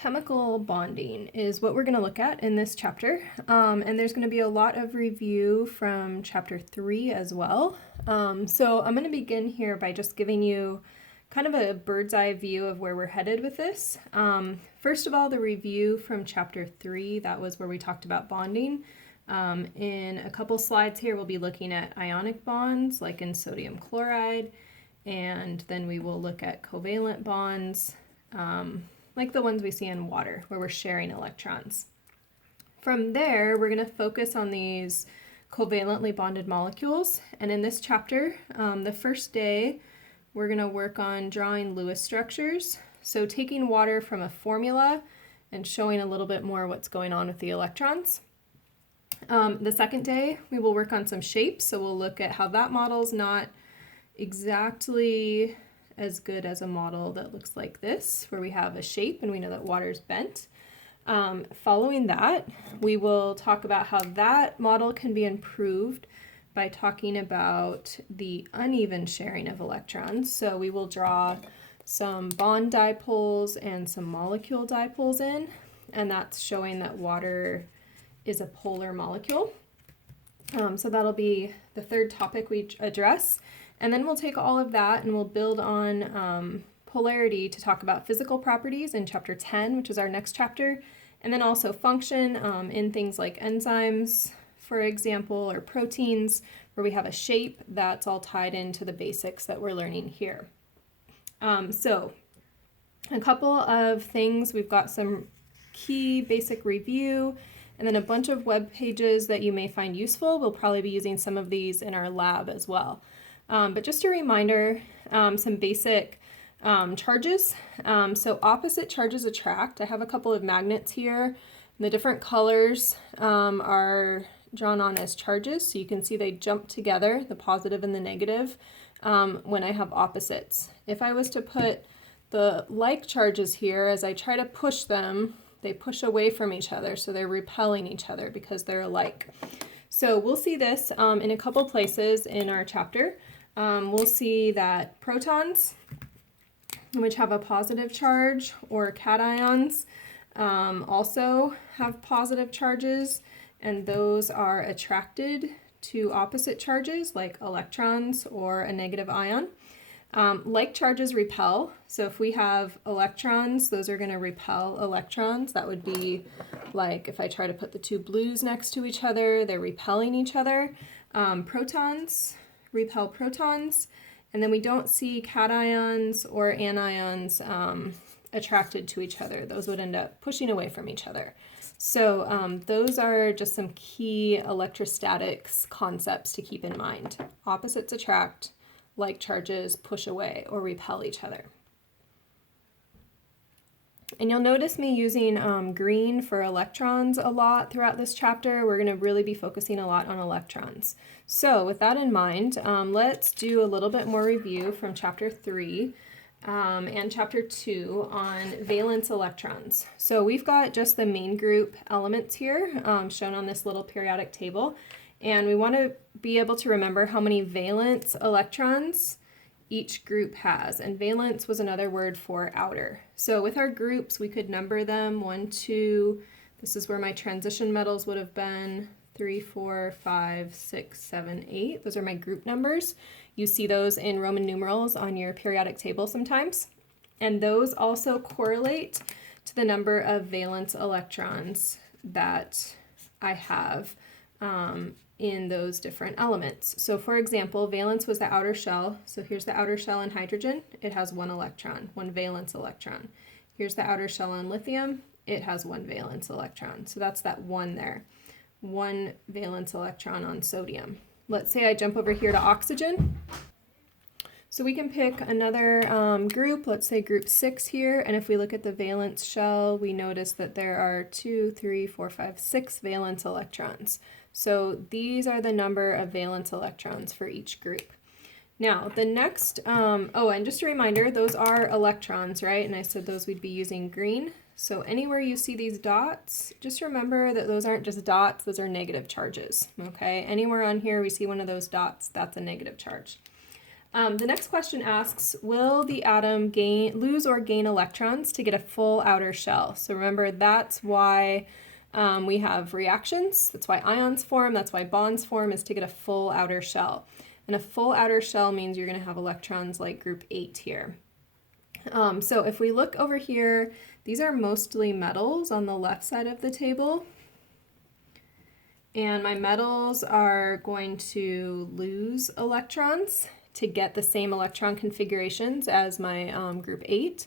chemical bonding is what we're going to look at in this chapter. And there's going to be a lot of review from chapter 3 as well. So I'm going to begin here by just giving you kind of a bird's eye view of where we're headed with this. First of all, the review from chapter 3, that was where we talked about bonding. In a couple slides here, we'll be looking at ionic bonds, like in sodium chloride, and then we will look at covalent bonds, like the ones we see in water, where we're sharing electrons. From there, we're going to focus on these covalently bonded molecules, and in this chapter, the first day, we're going to work on drawing Lewis structures, so taking water from a formula and showing a little bit more what's going on with the electrons. The second day, we will work on some shapes, so we'll look at how that model's not exactly as good as a model that looks like this, where we have a shape and we know that water's bent. Following that, we will talk about how that model can be improved by talking about the uneven sharing of electrons. So we will draw some bond dipoles and some molecule dipoles in, and that's showing that water is a polar molecule. So that'll be the third topic we address. And then we'll take all of that and we'll build on polarity to talk about physical properties in chapter 10, which is our next chapter, and then also function in things like enzymes, for example, or proteins, where we have a shape that's all tied into the basics that we're learning here. So a couple of things, we've got some key basic review, and then a bunch of web pages that you may find useful. We'll probably be using some of these in our lab as well. But just a reminder, some basic charges. So opposite charges attract. I have a couple of magnets here. And the different colors are drawn on as charges. So you can see they jump together, the positive and the negative, when I have opposites. If I was to put the like charges here, as I try to push them, they push away from each other, so they're repelling each other because they're alike. So we'll see this in a couple places in our chapter. We'll see that protons, which have a positive charge, or cations, also have positive charges, and those are attracted to opposite charges like electrons or a negative ion. Like charges repel, so if we have electrons, those are going to repel electrons. That would be like if I try to put the two blues next to each other, they're repelling each other. Protons repel protons, and then we don't see cations or anions attracted to each other. Those would end up pushing away from each other. So those are just some key electrostatics concepts to keep in mind. Opposites attract, like charges push away or repel each other. And you'll notice me using green for electrons a lot throughout this chapter. We're going to really be focusing a lot on electrons. So with that in mind, let's do a little bit more review from chapter 3 and chapter 2 on valence electrons. So we've got just the main group elements here shown on this little periodic table. And we want to be able to remember how many valence electrons each group has. And valence was another word for outer. So with our groups, we could number them 1, 2, this is where my transition metals would have been, 3, 4, 5, 6, 7, 8. Those are my group numbers. You see those in Roman numerals on your periodic table sometimes. And those also correlate to the number of valence electrons that I have in those different elements. So for example, valence was the outer shell. So here's the outer shell in hydrogen. It has 1 electron, 1 valence electron. Here's the outer shell on lithium. It has 1 valence electron. So that's that 1 there. 1 valence electron on sodium. Let's say I jump over here to oxygen. So we can pick another group, let's say group 6 here, and if we look at the valence shell, we notice that there are 2, 3, 4, 5, 6 valence electrons. So these are the number of valence electrons for each group. Now the next, and just a reminder, those are electrons, right? And I said those we'd be using green. So anywhere you see these dots, just remember that those aren't just dots, those are negative charges, okay? Anywhere on here we see one of those dots, that's a negative charge. The next question asks, will the atom lose or gain electrons to get a full outer shell? So remember, that's why we have reactions. That's why ions form. That's why bonds form, is to get a full outer shell. And a full outer shell means you're going to have electrons like group 8 here. So if we look over here, these are mostly metals on the left side of the table. And my metals are going to lose electrons to get the same electron configurations as my group 8.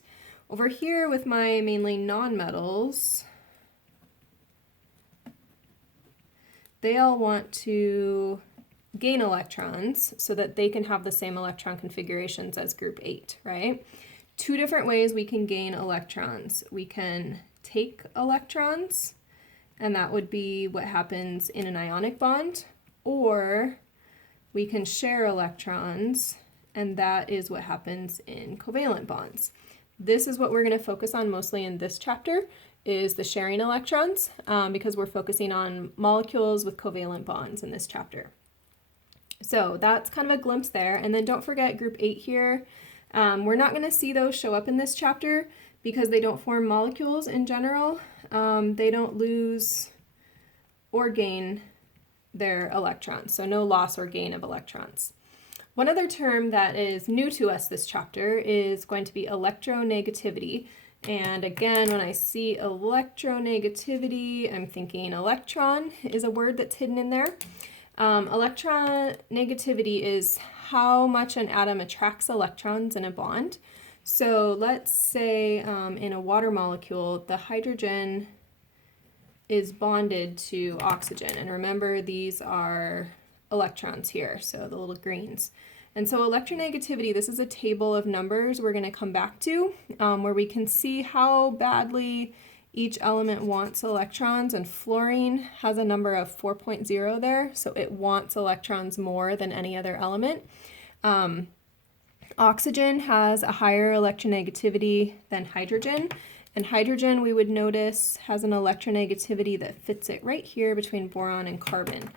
Over here with my mainly nonmetals, they all want to gain electrons so that they can have the same electron configurations as group 8, right? Two different ways we can gain electrons. We can take electrons, and that would be what happens in an ionic bond, or we can share electrons, and that is what happens in covalent bonds. This is what we're going to focus on mostly in this chapter, is the sharing electrons, because we're focusing on molecules with covalent bonds in this chapter. So that's kind of a glimpse there. And then don't forget group 8 here. We're not going to see those show up in this chapter because they don't form molecules in general. They don't lose or gain their electrons, so no loss or gain of electrons. One other term that is new to us this chapter is going to be electronegativity. And again, when I see electronegativity, I'm thinking electron is a word that's hidden in there. Electronegativity is how much an atom attracts electrons in a bond. So let's say in a water molecule, the hydrogen is bonded to oxygen. And remember, these are electrons here, so the little greens. And so electronegativity, this is a table of numbers we're going to come back to, where we can see how badly each element wants electrons, and fluorine has a number of 4.0 there, so it wants electrons more than any other element. Oxygen has a higher electronegativity than hydrogen, and hydrogen, we would notice, has an electronegativity that fits it right here between boron and carbon.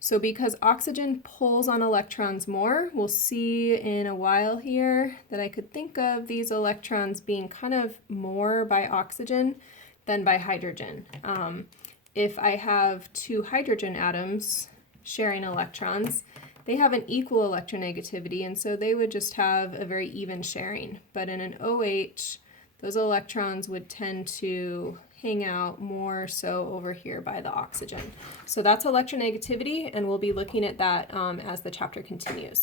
So because oxygen pulls on electrons more, we'll see in a while here that I could think of these electrons being kind of more by oxygen than by hydrogen. If I have two hydrogen atoms sharing electrons, they have an equal electronegativity, and so they would just have a very even sharing. But in an OH, those electrons would tend to hang out more so over here by the oxygen. So that's electronegativity, and we'll be looking at that as the chapter continues.